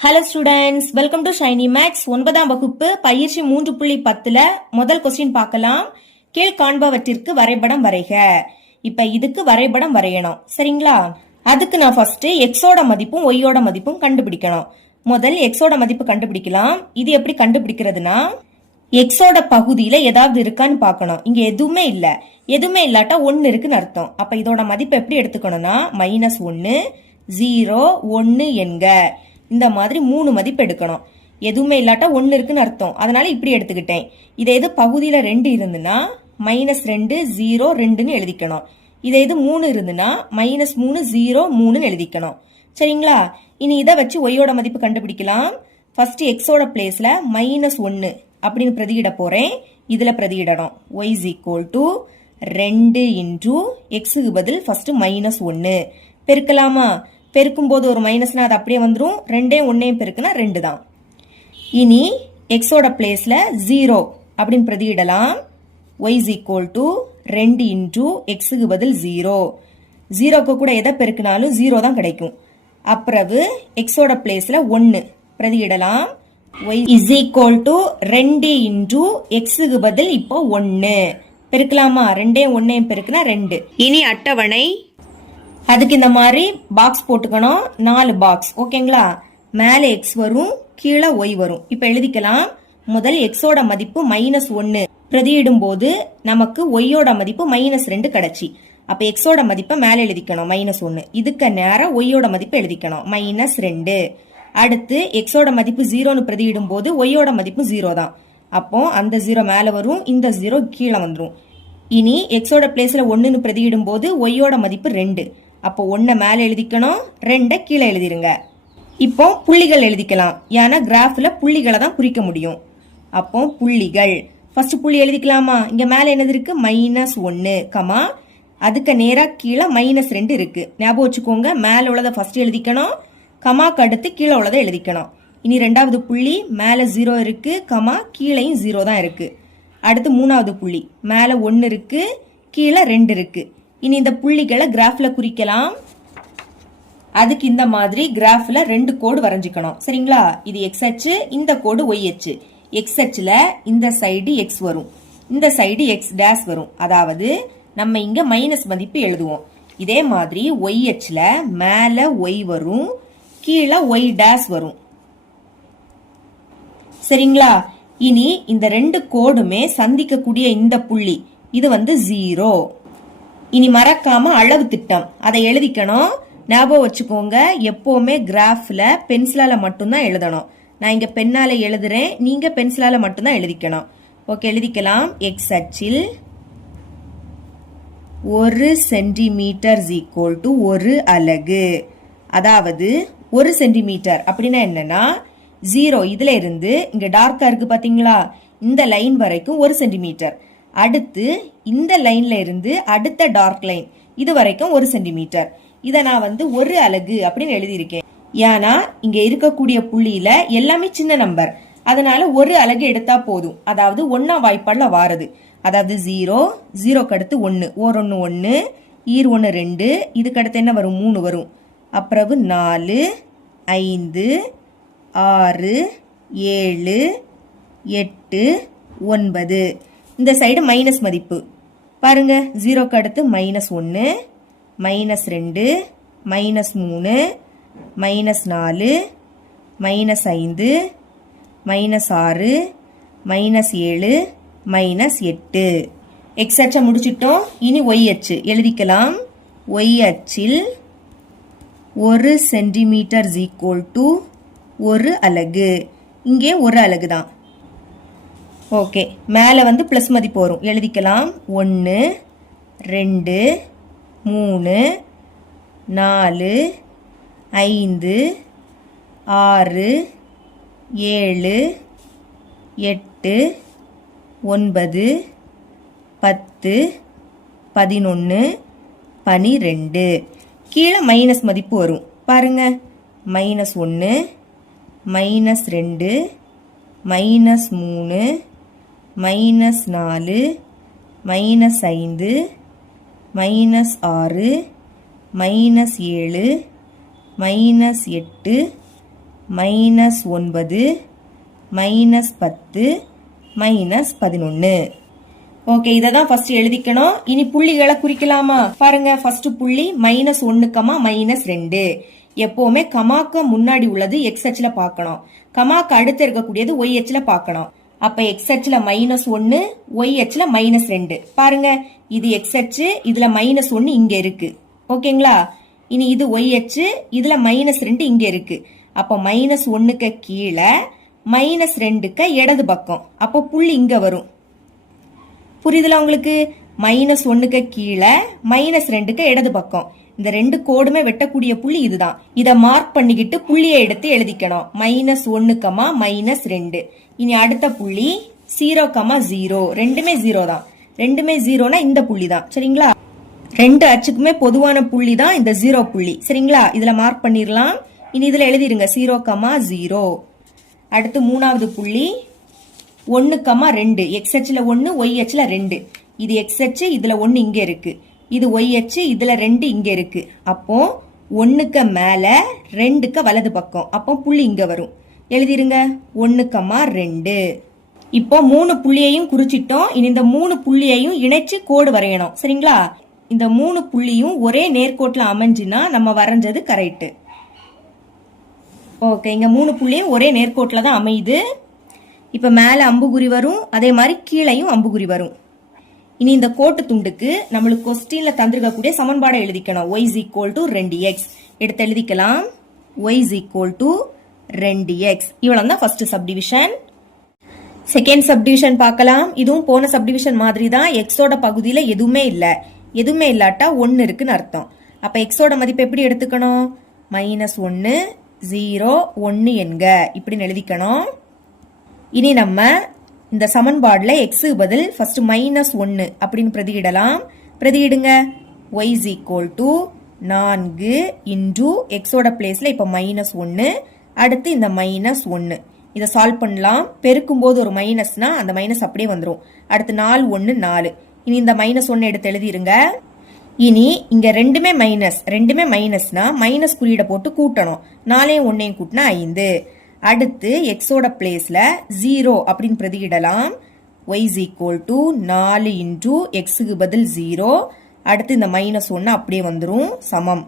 Hello students, welcome to Shiny Maths. 9ஆம் வகுப்பு பயிற்சி 3.10ல முதல் கொஸ்டின் பார்க்கலாம். கீழ் காண்பவற்றிற்கு வரைபடம் வரைக. இப்ப இதுக்கு வரைபடம் வரையணும், சரிங்களா? அதுக்கு நான் ஃபர்ஸ்ட் எக்ஸோட மதிப்பும் ஒய்யோட மதிப்பும் கண்டுபிடிக்கணும். முதல் எக்ஸோட மதிப்பு கண்டுபிடிக்கலாம். இது எப்படி கண்டுபிடிக்கிறதுனா, எக்ஸோட பகுதியில ஏதாவது இருக்கான்னு பார்க்கணும். இங்க எதுவுமே இல்ல, எதுவுமே இல்லாட்டா 1 இருக்குன்னு அர்த்தம். அப்ப இதோட மதிப்பு எப்படி எடுத்துக்கணும்னா -1 0 1 என்க. இந்த மாதிரி 3 மதிப்பு எடுக்கணும். எதுவுமே இல்லாட்டா 1 இருக்குன்னு அர்த்தம், அதனால இப்படி எடுத்துக்கிட்டேன். இதே இது பகுதியில 2 இருந்துன்னா -2 0 2ன்னு எழுதிக்கணும். இதே இது 3 இருந்துன்னா -3 0 3ன்னு எழுதிக்கணும், சரிங்களா? இனி இதை வச்சு ஒய்யோட மதிப்பு கண்டுபிடிக்கலாம். ஃபர்ஸ்ட் எக்ஸோட பிளேஸ்ல -1 அப்படின்னு பிரதியிட போறேன். இதுல பிரதியிடணும். y = 2 × எக்ஸுக்கு பதில் ஃபர்ஸ்ட் -1 பெருக்கலாமா? பெருக்கும் போது ஒரு மைனஸ்னா அது அப்படியே வந்துடும். 2 1 பெருக்குனா 2 தான். இனி எக்ஸோட பிளேஸ்ல 0 அப்படின்னு பிரதியிடலாம். y = 2 × எக்ஸுக்கு பதில் 0. 0க்கு கூட எதை பெருக்கினாலும் 0 தான் கிடைக்கும். அப்புறவு எக்ஸோட பிளேஸ்ல 1 பிரதியிடலாம். y = 2 × எக்ஸுக்கு பதில் இப்போ 1 பெருக்கலாமா? 2 1 பெருக்குனா 2. இனி அட்டவணை. அதுக்கு இந்த மாதிரி பாக்ஸ் போட்டுக்கணும். 4 பாக்ஸ், ஓகேங்களா? மேலே எக்ஸ் வரும், கீழே ஒய் வரும். இப்ப எழுதிக்கலாம். முதல் எக்ஸோட மதிப்பு -1 பிரதியிடும் போது நமக்கு ஒய்யோட மதிப்பு -2 கிடைச்சி. அப்ப எக்ஸோட மதிப்பை மேலே எழுதிக்கணும் -1. இதுக்கு நேரம் ஒய்யோட மதிப்பு எழுதிக்கணும் -2. அடுத்து எக்ஸோட மதிப்பு 0ன்னு பிரதியிடும் போது ஒய்யோட மதிப்பு 0 தான். அப்போ அந்த 0 மேலே வரும், இந்த 0 கீழே வந்துடும். இனி எக்ஸோட பிளேஸ்ல 1ன்னு பிரதியிடும் போது ஒய்யோட மதிப்பு 2. அப்போ 1 மேலே எழுதிக்கணும், 2 கீழே எழுதிருங்க. இப்போ புள்ளிகள் எழுதிக்கலாம். ஏன்னா கிராஃப்ல புள்ளிகளை தான் குறிக்க முடியும். அப்போ புள்ளிகள் ஃபர்ஸ்ட் புள்ளி எழுதிக்கலாமா? இங்க மேலே என்னது இருக்கு? -1 கமா அதுக்கு நேரா கீழே -2 இருக்கு. ஞாபகம் வச்சுக்கோங்க, மேலே உள்ளதை ஃபர்ஸ்ட் எழுதிக்கணும், கமாக்கு அடுத்து கீழே உள்ளதை எழுதிக்கணும். இனி 2வது புள்ளி மேலே 0 இருக்கு, கமா கீழையும் 0 தான் இருக்கு. அடுத்து 3வது புள்ளி மேலே 1 இருக்கு, கீழே 2 இருக்கு. இனி இந்த புள்ளிகளை கிராஃப்ல குறிக்கலாம். அதுக்கு இந்த மாதிரி கிராஃப்ல 2 கோடு வரைஞ்சிக்கணும், சரிங்களா? இது எக்ஸ் அச்சு, இந்த கோடு ஒய் அச்சு. எக்ஸ் அச்சுல இந்த சைடு எக்ஸ் வரும், இந்த சைடு எக்ஸ் டேஷ் வரும். அதாவது நம்ம இங்க மைனஸ் மதிப்பு எழுதுவோம். இதே மாதிரி ஒய் அச்சுல மேல ஒய் வரும், கீழே ஒய் டேஷ் வரும், சரிங்களா? இனி இந்த 2 கோடுமே சந்திக்கக்கூடிய இந்த புள்ளி இது 0. இனி மறக்காம அளவு திட்டம் அதை எழுதிக்கணும். ஞாபகம் வச்சுக்கோங்க, எப்பவுமே கிராஃப்ல பென்சிலால மட்டும்தான் எழுதணும். நான் இங்க பெண்ணால எழுதுறேன், நீங்க பென்சிலால மட்டும்தான் எழுதிக்கணும். ஓகே, எழுதிக்கலாம். எக்ஸ் அச்சில் 1 சென்டிமீட்டர் = 1 அலகு. அதாவது 1 சென்டிமீட்டர் அப்படின்னா என்னன்னா 0 இதுல இருந்து இங்க டார்க்கா இருக்கு பாத்தீங்களா, இந்த லைன் வரைக்கும் 1 சென்டிமீட்டர். அடுத்து இந்த லைன்ல இருந்து அடுத்த டார்க் லைன் இது வரைக்கும் 1 சென்டிமீட்டர். இதை நான் 1 அலகு அப்படின்னு எழுதியிருக்கேன். ஏன்னா இங்க இருக்கக்கூடிய புள்ளியில எல்லாமே சின்ன நம்பர், அதனால 1 அலகு எடுத்தா போதும். அதாவது 1ஆம் வாய்ப்பாடுல வாருது. அதாவது 0 0க்கு அடுத்து 1 ஓர் 1 1 ஈர் 1 2, இதுக்கு அடுத்து என்ன வரும்? 3 வரும். அப்புறம் 4 5 6 7 8 9. இந்த சைடு மைனஸ் மதிப்பு பாருங்க. 0க்கு அடுத்து -1 -2 -3 -4 -5 -6 -7 -8. எக்ஸ் அச்சை முடிச்சிட்டோம். இனி ஒய் அச்சு எழுதிக்கலாம். ஒய் அச்சில் 1 சென்டிமீட்டர் = 1 அலகு. இங்கே 1 அலகு தான். ஓகே, மேலே பிளஸ் மதிப்பு வரும். எழுதிக்கலாம். 1 2 3 4 5 6 7 8 9 10 11 12. கீழே மைனஸ் மதிப்பு வரும் பாருங்க. -1 -2 -3 -4 -5 -6 -7 -8 -9 -10 -11. ஓகே, இதை தான் ஃபர்ஸ்ட் எழுதிக்கணும். இனி புள்ளிகளை குறிக்கலாமா? பாருங்க, ஃபர்ஸ்ட் புள்ளி -1, -2. எப்பவுமே கமாக்கு முன்னாடி உள்ளது எக்ஸ் அச்சுல பார்க்கணும், கமாக்கு அடுத்து இருக்கக்கூடியது ஒய் அச்சுல பார்க்கணும். அப்ப எக்ஸ் அச்சுல -1, ஒய் அச்சுல -2. பாருங்க, இது எக்ஸ் அச்சு, இதுல -1 இங்க இருக்கு. ஓகேங்களா? இனி இது ஒய் அச்சு, இதுல -2 இங்க இருக்கு. அப்ப -1க்கு கீழே -2க்கு இடது பக்கம். அப்போ புள்ளி இங்க வரும். புரியுதுல உங்களுக்கு? -1க்கு கீழே -2க்கு இடது பக்கம். இந்த ரெண்டு கோடுமே வெட்டக்கூடிய புள்ளி இதுதான். இதை மார்க் பண்ணிக்கிட்டு புள்ளியை எடுத்து எழுதிக்கணும். -1, -2. இனி அடுத்த புள்ளி 0, 0. ரெண்டுமே 0 தான். ரெண்டுமே 0னா இந்த புள்ளி தான். சரிங்களா? ரெண்டு அச்சுக்குமே பொதுவான புள்ளி தான் இந்த 0 புள்ளி. சரிங்களா? இதுல மார்க் பண்ணிடலாம். இனி இதுல எழுதிருங்க 0, 0. அடுத்து மூணாவது புள்ளி 1, 2. எக்ஸ் அச்சுல 1, ஒய் அச்சுல 2. இது எக்ஸ் அச்சு, இதுல 1 இங்க இருக்கு. இது ஒய் அச்சு, இதுல 2 இங்க இருக்கு. அப்போ 1க்கு மேல 2க்கு வலது பக்கம். அப்போ புள்ளி இங்க வரும். எழுதிருங்க 1, 2. இப்போ 3 புள்ளியையும் குறிச்சிட்டோம். இனி இந்த 3 புள்ளியையும் இணைச்சு கோடு வரையணும். சரிங்களா? இந்த 3 புள்ளியும் ஒரே நேர்கோட்டுல அமைஞ்சுனா நம்ம வரைஞ்சது கரெக்ட். ஓகே, இங்க 3 புள்ளியும் ஒரே நேர்கோட்டுல தான் அமையுது. இப்ப மேல அம்புகுறி வரும், அதே மாதிரி கீழையும் அம்புகுறி வரும். இனி இந்த கோட்டு துண்டுக்கு நம்மளுக்கு கொஸ்டின்ல தந்திருக்கக்கூடிய சமன்பாடை எழுதிக்கணும். y = 2x எடுத்து எழுதிக்கலாம். y = 2x. இவ்வளவு தான் ஃபர்ஸ்ட் சப்டிவிஷன். செகண்ட் சப்டிவிஷன் பார்க்கலாம். இதுவும் போன சப்டிவிஷன் மாதிரி தான். எக்ஸோட பகுதியில எதுவுமே இல்ல. எதுவுமே இல்லாட்டா 1 இருக்குன்னு அர்த்தம். அப்ப எக்ஸோட மதிப்பு எப்படி எடுத்துக்கணும்? -1, 0, 1 என்க இப்படின்னு எழுதிக்கணும். இனி நம்ம இந்த சமன்பாடுல எக்ஸு பதில் ஃபர்ஸ்ட் -1 அப்படின்னு பிரதியிடலாம். பிரதியிடுங்க. y = 4 இன்டு எக்ஸோட பிளேஸ்ல இப்ப -1, அடுத்து இந்த -1. இதை சால்வ் பண்ணலாம். பெருக்கும் போது ஒரு மைனஸ்னா அந்த மைனஸ் அப்படியே வந்துடும். அடுத்து 4, 1, 4. இனி இந்த -1 எடுத்து எழுதிருங்க. இனி இங்க ரெண்டுமே மைனஸ்னா மைனஸ் குறியீடை போட்டு கூட்டணும். 4 1 கூட்டினா 5. அடுத்து எக்ஸோட பிளேஸ்ல 0 அப்படின்னு பிரதியிடலாம். y = 4 இன்டு எக்ஸுக்கு பதில் 0. அடுத்து இந்த -1 அப்படியே வந்துரும். சமம்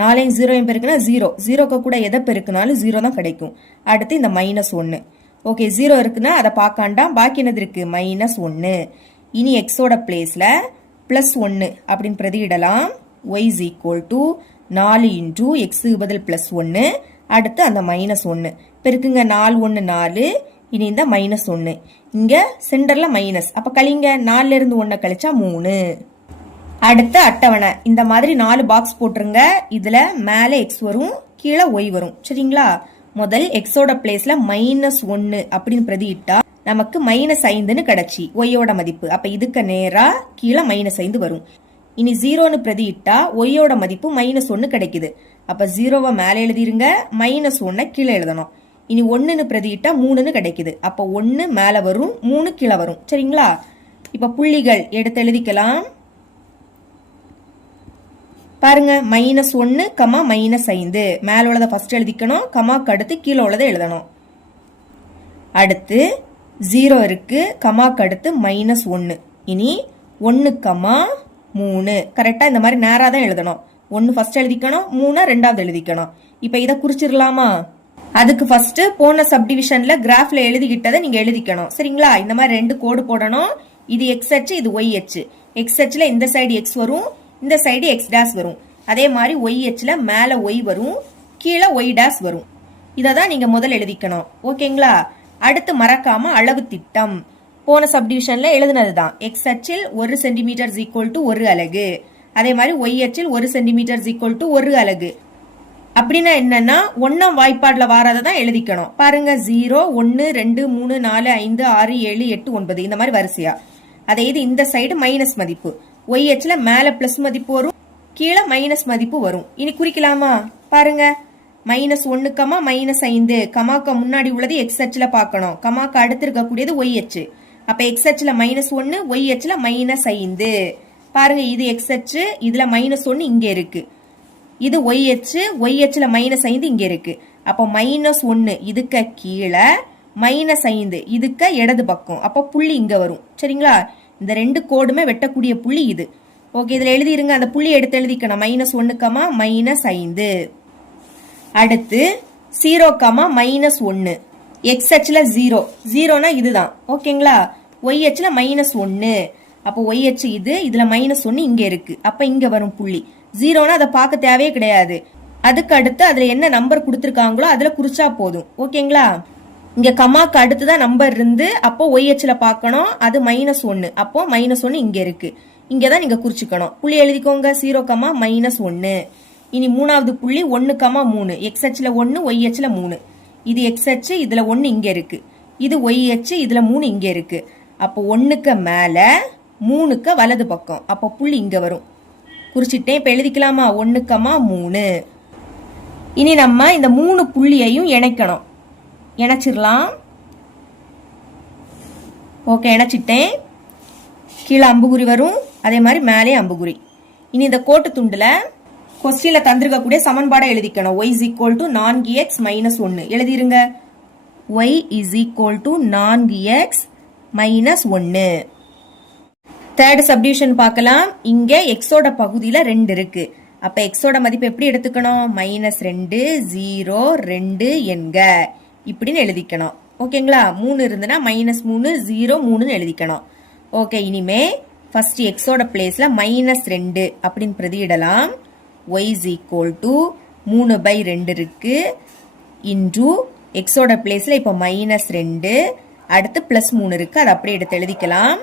4 0 பெருக்குனா 0. 0க்கு கூட எதை பெருக்குனாலும் 0 தான் கிடைக்கும். அடுத்து இந்த -1. ஓகே, 0 இருக்குன்னா அதை பார்க்காண்டா. பாக்கி என்னது இருக்கு? -1. இனி எக்ஸோட பிளேஸ்ல +1 அப்படின்னு பிரதியிடலாம். y = 4 இன்டு எக்ஸுக்கு பதில் +1. அடுத்து அந்த -1 பெருக்குங்க. 4 1 4. இனி இந்த -1 இங்க சென்டர்ல மைனஸ். அப்ப கழிங்க. 4ல இருந்து 1 கழிச்சா 3. அடுத்த அட்டவணை இந்த மாதிரி 4 பாக்ஸ் போட்டுருங்க. இதுல மேல எக்ஸ் வரும், கீழே ஒய் வரும். சரிங்களா? முதல் எக்ஸோட பிளேஸ்ல -1 அப்படின்னு பிரதியிட்டா நமக்கு -5ன்னு கிடைச்சி ஒய்யோட மதிப்பு. அப்ப இதுக்கு நேரா கீழே -5 வரும். இனி 0ன்னு பிரதியிட்டா ஒய்யோட மதிப்பு -1 கிடைக்குது. அப்ப 0வை மேல எழுதிருங்க, -1 கீழே எழுதணும். இனி 1ன்னு பிரதியிட்டா 3ன்னு கிடைக்குது. அப்ப 1 மேல வரும், 3 கீழே வரும். சரிங்களா? இப்ப புள்ளிகள் எடுத்து எழுதிக்கலாம். பாருங்க, -1, -5. மேல உள்ளதை ஃபர்ஸ்ட் எழுதிக்கணும். கமாக்கு அடுத்து கீழே உள்ளதை எழுதணும். அடுத்து 0 இருக்கு, கமாக்கு அடுத்து -1. இனி 1, 3. கரெக்டா இந்த மாதிரி நேரா தான் எழுதணும். 1 ஃபர்ஸ்ட் எழுதிக்கணும், 3 ரெண்டாவது எழுதிக்கணும். இப்ப இதை குறிச்சிடலாமா? அதுக்கு ஃபர்ஸ்ட் போன சப்டிவிஷன்ல கிராஃப்ல எழுதிக்கிட்டதை நீங்க எழுதிக்கணும். சரிங்களா? இந்த மாதிரி 2 கோடு போடணும். இது எக்ஸ் அச்சு, இது ஒய் அச்சு. எக்ஸ் அச்சுல இந்த சைடு எக்ஸ் வரும், இந்த சைடு எக்ஸ் டேஷ் வரும். அதே மாதிரி ஒய் அச்சுல மேல ஒய் வரும், கீழே ஒய் டேஷ் வரும். இதை தான் நீங்க முதல்ல எழுதிக்கணும். ஓகேங்களா? அடுத்து மறக்காம அளவு திட்டம் போன சப்டிவிஷன்ல எழுதுனதுதான். எக்ஸ் அச்சில் 1 சென்டிமீட்டர் = 1 அலகு. அதே மாதிரி ஒய் அச்சில் 1 சென்டிமீட்டர் = 1 அலகு. அப்படின்னா என்னன்னா 1ஆம் வாய்ப்பாடுல வாரதை தான் எழுதிக்கணும். பாருங்க, 0 1 2 3 4 5 6 7 8 9 இந்த மாதிரி வரிசையா. அதே இது இந்த சைடு மைனஸ் மதிப்பு. ஒய் அச்சுல மேல பிளஸ் மதிப்பு வரும், கீழே மைனஸ் மதிப்பு வரும். இனி குறிக்கலாமா? பாருங்க, -1, -5. கமாக்கு முன்னாடி உள்ளது எக்ஸ் அச்சுல பார்க்கணும், கமாக்கு அடுத்து இருக்கக்கூடியது ஒய் அச்சு. அப்ப எக்ஸ் அச்சுல -1, ஒய் அச்சுல -5. பாருங்க, இது எக்ஸ் அச்சு, இதுல -1 இங்க இருக்கு. இது ஒய் அச்சு, ஒய் அச்சுல -5 இங்க இருக்கு. அப்போ -1 இதுக்கு கீழே -5 இதுக்கு இடது பக்கம். அப்போ புள்ளி இங்க வரும். சரிங்களா? இந்த ரெண்டு கோடுமே வெட்டக்கூடிய புள்ளி இது. ஓகே, இதுல எழுதிருங்க. அந்த புள்ளி எடுத்து எழுதிக்கணும். -1, -5. அடுத்து 0, -1. எக்ஸ் அச்சுல 0. 0னா இதுதான். ஓகேங்களா? ஒய் அச்சுல -1. அப்போ ஒய் அச்சு இது, இதுல -1 இங்க இருக்கு. அப்ப இங்க வரும் புள்ளி. 0னா அதை பார்க்க தேவையே கிடையாது. அதுக்கு அடுத்து அதுல என்ன நம்பர் கொடுத்துருக்காங்களோ அதுல குறிச்சா போதும். ஓகேங்களா? இங்க கமாக்கு அடுத்துதான் நம்பர் இருந்து, அப்போ ஒய் அச்சுல பார்க்கணும். அது -1. அப்போ -1 இங்க இருக்கு. இங்கதான் நீங்க குறிச்சுக்கணும். புள்ளி எழுதிக்கோங்க. 0, -1. இனி மூணாவது புள்ளி 1, 3. எக்ஸ் அச்சுல 1, ஒய் அச்சுல 3. இது எக்ஸ் அச்சு, இதுல 1 இங்க இருக்கு. இது ஒய் அச்சு, இதுல 3 இங்க இருக்கு. அப்போ 1க்கு மேல 3க்கு வலது பக்கம். அப்போ புள்ளி இங்க வரும். குறிச்சிட்டேன். இப்ப எழுதிக்கலாமா? 1, 3. இனி நம்ம இந்த 3 புள்ளியையும் இணைக்கணும். இணைச்சிடலாம். ஓகே, இணைச்சிட்டேன். கீழே அம்புகுறி வரும், அதே மாதிரி மேலே அம்புகுறி. இனி இந்த கோட்டு துண்டுல கொஸ்டின்ல தந்திருக்கக்கூடிய சமன்பாடை எழுதிக்கணும். y is equal to 4x minus 1 எழுதிருங்க. y is equal to 4x minus 1. Third subdivision பார்க்கலாம். இங்க எக்ஸோட பகுதியில 2 இருக்கு. அப்ப எக்ஸோட மதிப்பு எப்படி எடுத்துக்கணும்? -2, 0, 2 என்க இப்படின்னு எழுதிக்கணும். ஓகேங்களா? 3 இருந்துன்னா -3, 0, 3ன்னு எழுதிக்கணும். ஓகே, இனிமே ஃபர்ஸ்ட் எக்ஸோட பிளேஸ்ல -2 அப்படின்னு பிரதியிடலாம். y is equal to 3/2 இருக்கு. இன்டு எக்ஸோட பிளேஸ்ல இப்ப -2, அடுத்து +3 இருக்கு. அதை அப்படியே எடுத்து எழுதிக்கலாம்.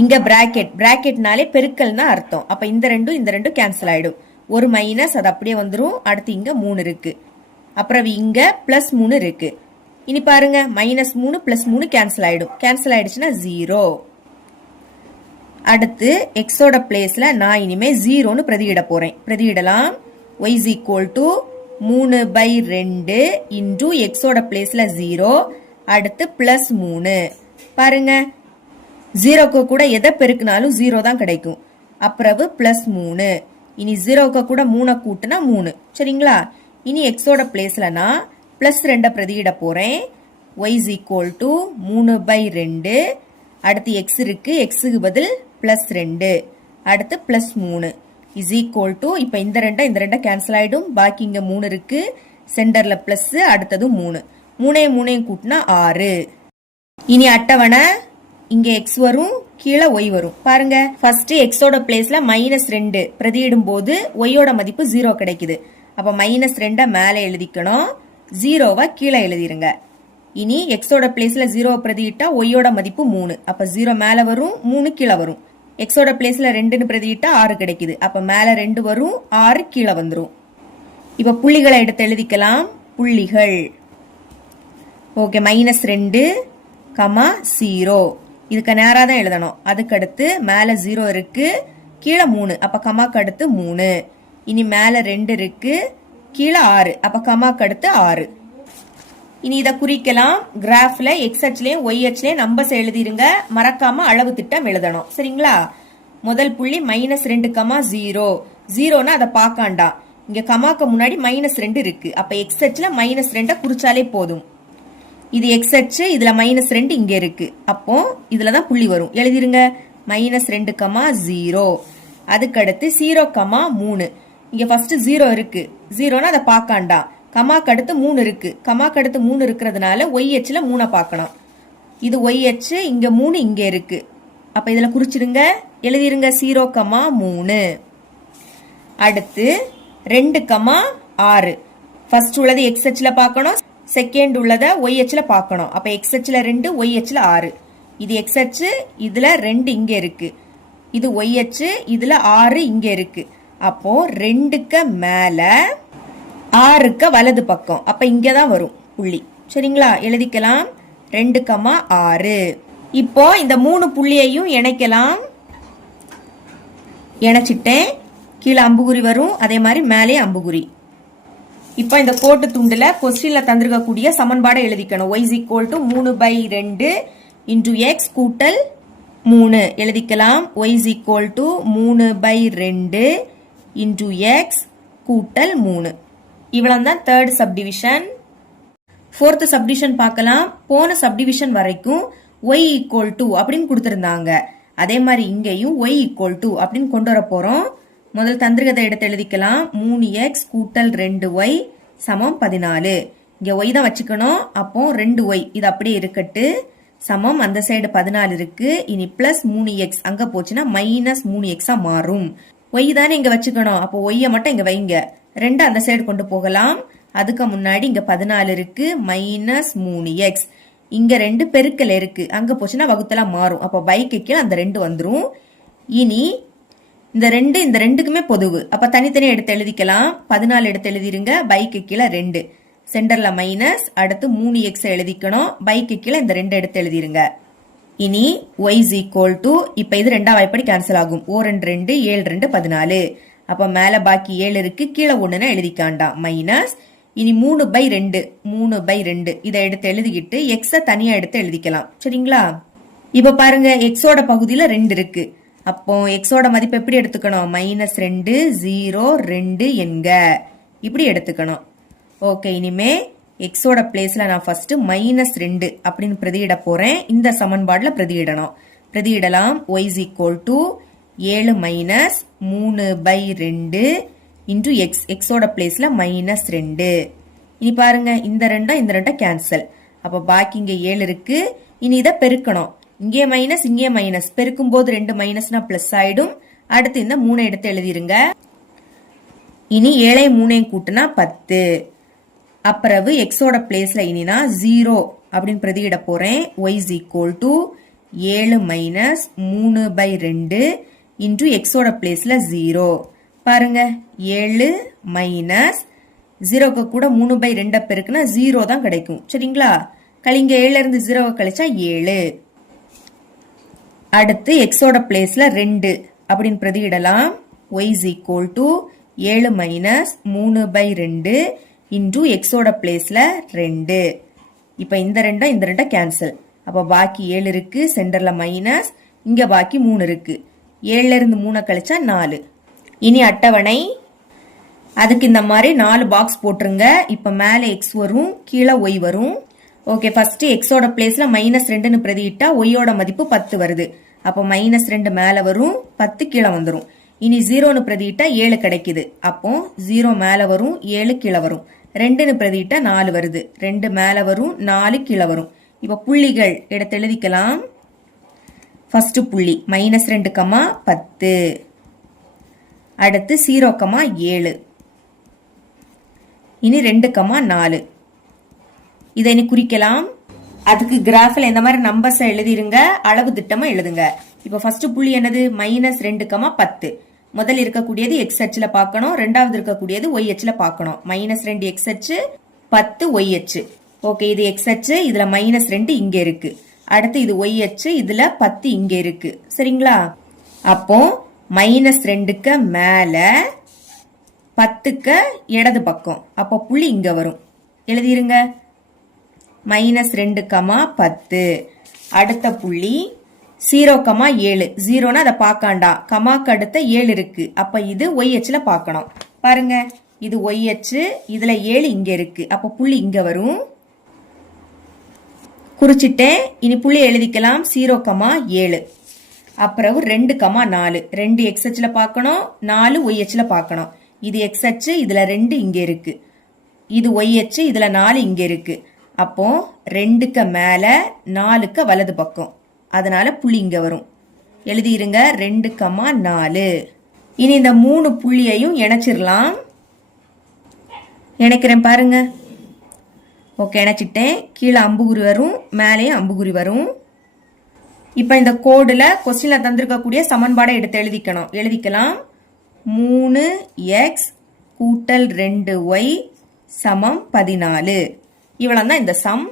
இங்க பிராக்கெட்னாலே பெருக்கல் தான் அர்த்தம். அப்ப இந்த ரெண்டும் கேன்சல் ஆயிடும். ஒரு மைனஸ் அது அப்படியே வந்துடும். அடுத்து இங்க 3 இருக்கு. அப்புறம் இங்க +3 இருக்கு. இனி பாருங்க, -3 +3 கேன்சல் ஆயிடும். கேன்சல் ஆயிடுச்சுன்னா 0. அடுத்து எக்ஸோட பிளேஸ்ல நான் இனிமே 0ன்னு பிரதியிட போறேன். பிரதியிடலாம். y is equal to 3/2 into எக்ஸோட பிளேஸ்ல 0, அடுத்து +3. பாருங்க, 0க்கு கூட எதை பெருக்கினாலும் 0 தான் கிடைக்கும். அப்புறம் +3. இனி 0க்கு கூட 3 கூட்டுனா 3. சரிங்களா? இனி எக்ஸோட பிளேஸ்ல நான் +2 பிரதியிட போறேன். y is equal to 3/2. அடுத்து எக்ஸ் இருக்கு, எக்ஸுக்கு பதில் +2, அடுத்து +3 is equal to, இப்ப இந்த ரெண்டை கேன்சல் ஆயிடும். பாக்கி இங்க 3 இருக்கு. சென்டர்ல பிளஸ், அடுத்தது 3. 3 கூட்டினா 6. இனி அட்டவணை. இங்க எக்ஸ் வரும், கீழே ஒய் வரும். பாருங்க, ஃபர்ஸ்ட் எக்ஸோட பிளேஸ்ல -2 பிரதியிடும் போது ஒய்யோட மதிப்பு 0 கிடைக்குது. அப்ப -2 மேல எழுதிக்கணும், 0வை கீழே எழுதிருங்க. இனி எக்ஸோட பிளேஸ்ல 0 பிரதியிட்டா ஒய்யோட மதிப்பு 3. அப்ப 0 மேல வரும், 3 கீழே வரும். எக்ஸோட பிளேஸ்ல 2ன்னு பிரதியிட்டா 6 கிடைக்குது. அப்ப மேல 2 வரும், 6 கீழே வந்துரும். இப்ப புள்ளிகளை எடுத்து எழுதிக்கலாம். புள்ளிகள். ஓகே, -2, 0. இதுக்கு நேரா தான் எழுதணும். அதுக்கு அடுத்து மேல 0 இருக்கு, கீழே 3. அப்ப கமாக்கு அடுத்து 3. இனி மேல 2 இருக்கு, கீழே 6. அப்ப கமாக்கு அடுத்து 6. இனி இதை குறிக்கலாம். கிராஃப்ல எக்ஸ் அச்சுலயும் ஒய் அச்சுலயும் நம்பர்ஸ் எழுதிருங்க. மறக்காம அளவு திட்டம் எழுதணும். சரிங்களா? முதல் புள்ளி -2, 0. 0னா அதை பார்க்காண்டாம். இங்க கமாக்கு முன்னாடி -2 இருக்கு. அப்ப எக்ஸ் அச்சுல -2 குறிச்சாலே போதும். இது எக்ஸ் அச்சு, இதுல -2 இங்க இருக்கு. அப்போ இதுலதான் புள்ளி வரும். எழுதிருங்க. -2, 0. அதுக்கு அடுத்து 0, 3. இங்க ஃபர்ஸ்ட் 0 இருக்கு. 0னா அதை பார்க்காண்டாம். கமாக்கு அடுத்து 3 இருக்கு. கமாக்கு அடுத்து 3 இருக்கிறதுனால ஒய் அச்சுல 3 பார்க்கணும். இது ஒய் அச்சு, இங்க 3 இங்க இருக்கு. அப்ப இதுல குறிச்சிடுங்க. எழுதிருங்க 0, 3. அடுத்து 2, 6. ஃபர்ஸ்ட் உள்ளது எக்ஸ் அச்சுல பார்க்கணும், செகண்ட் உள்ளத ஒய் அச்சுல பார்க்கணும். அப்ப எக்ஸ் அச்சுல 2, ஒய் அச்சுல 6. இது எக்ஸ் அச்சு, இதுல 2 இங்க இருக்கு. இது ஒய் அச்சு, இதுல 6 இங்க இருக்கு. அப்போ 2க்கு மேல 6க்கு வலது பக்கம். அப்ப இங்கதான் வரும் புள்ளி. சரிங்களா? எழுதிக்கலாம். 2, 6. இப்போ இந்த 3 புள்ளியையும் இணைக்கலாம். இணைச்சிட்டேன். கீழே அம்புகுறி வரும், அதே மாதிரி மேலே அம்புகுறி. இப்போ இந்த கோட்டு துண்டுல கொஸ்டின்ல தந்திருக்கக்கூடிய சமன்பாடை எழுதிக்கணும். y is equal to 3/2 into x கூட்டல் 3 எழுதிக்கலாம். y is equal to 3/2 into x கூட்டல் 3. இவ்வளவுதான் தேர்ட் சப்டிவிஷன். 4th சப்டிவிஷன் பார்க்கலாம். போன சப்டிவிஷன் வரைக்கும் y ஈக்குவல் டு அப்படின்னு கொடுத்திருந்தாங்க. அதே மாதிரி இங்கேயும் y ஈக்குவல் டு அப்படின்னு கொண்டு வர போறோம். முதல் தந்திரகத்தை எடுத்து எழுதிக்கலாம். 3x கூட்டல் 2y சமம் 14. இங்க y தான் வச்சுக்கணும். அப்போ 2y இது அப்படியே இருக்கட்டு சமம் அந்த சைடு 14 இருக்கு. இனி பிளஸ் 3x அங்க போச்சுன்னா மைனஸ் 3x மாறும். y தானே இங்க வச்சுக்கணும். அப்போ y மட்டும் இங்க வைங்க. 2 அந்த சைடு கொண்டு போகலாம். அதுக்கு முன்னாடி இங்க 14 இருக்கு மைனஸ் 3x. இங்க 2 பெருக்கல் இருக்கு. அங்க போச்சுன்னா வகுத்தலாம் மாறும். அப்போ பைக்கு கீழே அந்த 2 வந்துரும். இனி இந்த 2 இந்த 2க்குமே பொதுவு. அப்ப தனித்தனியா எடுத்து எழுதிக்கலாம். 14 எடுத்து எழுதிருங்க. பைக்கு கீழே 2 சென்டர்ல மைனஸ். அடுத்து 3x எழுதிக்கணும். பைக்கு கீழே இந்த 2 எடுத்து எழுதிருங்க. இனி y is equal to இப்ப இது 2ஆம் வாய்ப்படி கேன்சல் ஆகும். 2 2 7 2 14. அப்ப மேல பாக்கி 7 இருக்கு. கீழே 1ன்னு எழுதிக்காண்டாம் மைனஸ். இனி 3/2 3/2 இதை எடுத்து எழுதிக்கிட்டு x தனியா எடுத்து எழுதிக்கலாம். சரிங்களா? இப்ப பாருங்க xோட பகுதியில 2 இருக்கு. அப்போ xோட மதிப்பு எப்படி எடுத்துக்கணும்? -2 0 2 என்க இப்படி எடுத்துக்கணும். ஓகே, இனிமே xோட பிளேஸ்ல நான் ஃபர்ஸ்ட் -2 அப்படின்னு பிரதியிட போறேன். இந்த சமன்பாடுல பிரதியிடணும். பிரதியிடலாம். y is equal to 7 minus 3/2 into x. xோட பிளேஸ்ல -2. இனி பாருங்க இந்த 2 கேன்சல். அப்ப பாக்கி இங்க 7 இருக்கு. இனி இதை பெருக்கணும். இங்கே மைனஸ் இங்கே மைனஸ் பெருக்கும் போது 2 மைனஸ்னா பிளஸ் ஆயிடும். அடுத்து இந்த 3 எடுத்து எழுதிருங்க. இனி 7 3 கூட்டினா 10. அப்புறம் எக்ஸோட பிளேஸ்ல இனி நான் 0 அப்படின்னு பிரதியிட போறேன். y is equal to 7 minus 3/2 into எக்ஸோட பிளேஸ்ல 0. பாருங்க 7 மைனஸ் 0க்கு கூட 3/2 பெருக்குனா 0 தான் கிடைக்கும். சரிங்களா? கழிங்க 7 இருந்து 0 கழிச்சா 7. அடுத்து எக்ஸோட பிளேஸ்ல 2 அப்படின்னு பிரதியிடலாம். y is equal to 7 minus 3/2 into எக்ஸோட பிளேஸ்ல 2. இப்ப இந்த 2 கேன்சல். அப்ப பாக்கி 7 இருக்கு. சென்டர்ல மைனஸ். இங்க பாக்கி 3 இருக்கு. 7ல இருந்து 3 கழிச்சா 4. இனி அட்டவணை. அதுக்கு இந்த மாதிரி 4 பாக்ஸ் போட்டுருங்க. இப்ப மேல x வரும், கீழே y வரும். ஓகே, ஃபர்ஸ்ட் எக்ஸோட பிளேஸ்ல -2ன்னு பிரதியிட்டா ஒய்யோட மதிப்பு 10 வருது. அப்போ -2 மேல வரும், 10 கீழே வந்துரும். இனி 0ன்னு பிரதியிட்டா 7 கிடைக்குது. அப்போ 0 மேல வரும், 7 கீழே வரும். 2ன்னு பிரதியிட்டா 4 வருது. 2 மேல வரும், 4 கீழே வரும். இப்ப புள்ளிகள் எடுத்து எழுதிக்கலாம். ஃபர்ஸ்ட் புள்ளி -2, 10. அடுத்து 0, 7. இனி 2, 4. இதை இனி குறிக்கலாம். அதுக்கு கிராஃபில் இந்த மாதிரி நம்பர்ஸ் எழுதிருங்க. அளவு திட்டமா எழுதுங்க. இப்ப ஃபர்ஸ்ட் புள்ளி என்னது? -2, 10. முதல் இருக்கக்கூடியது x அச்சுல பார்க்கணும். ரெண்டாவது இருக்கக்கூடியது y அச்சுல பார்க்கணும். -2 x அச்சு, 10 y அச்சு. ஓகே, இது x அச்சு. இதுல -2 இங்க இருக்கு. அடுத்து இது y அச்சு. இதுல 10 இங்க இருக்கு. சரிங்களா? அப்போ -2க்கு மேல 10க்கு இடது பக்கம். அப்போ புள்ளி இங்க வரும். எழுதிருங்க. -2, 10. அடுத்த புள்ளி 0, 7. 0னா அதை பார்க்காண்டா. கமாக்கு அடுத்த 7 இருக்கு. அப்ப இது y அச்சுல பார்க்கணும். பாருங்க, இது y அச்சு. இதுல 7 இங்க இருக்கு. அப்ப புள்ளி இங்க வரும். குறிச்சிட்டேன். இனி புள்ளி எழுதிக்கலாம். 0, 7. அப்புறம் 2, 4. 2 x அச்சுல பார்க்கணும், 4 y அச்சுல பார்க்கணும். இது x அச்சு. இதுல 2 இங்க இருக்கு. இது y அச்சு. இதுல 4 இங்க இருக்கு. அப்போ 2க்கு மேல 4க்கு வலது பக்கம். அதனால புள்ளி இங்க வரும். எழுதிருங்க. 2, 4. இனி இந்த 3 புள்ளியையும் இணைச்சிடலாம். இணைக்கிறேன் பாருங்க. ஓகே, இணைச்சிட்டேன். கீழே அம்புகுறி வரும், மேலேயும் அம்புகுறி வரும். இப்ப இந்த கோடுல கொஸ்டின்ல தந்திருக்கக்கூடிய சமன்பாடை எடுத்து எழுதிக்கணும். எழுதிக்கலாம். 3x கூட்டல் 2y சமம் 14. இவ்வளவுதான் இந்த சம்.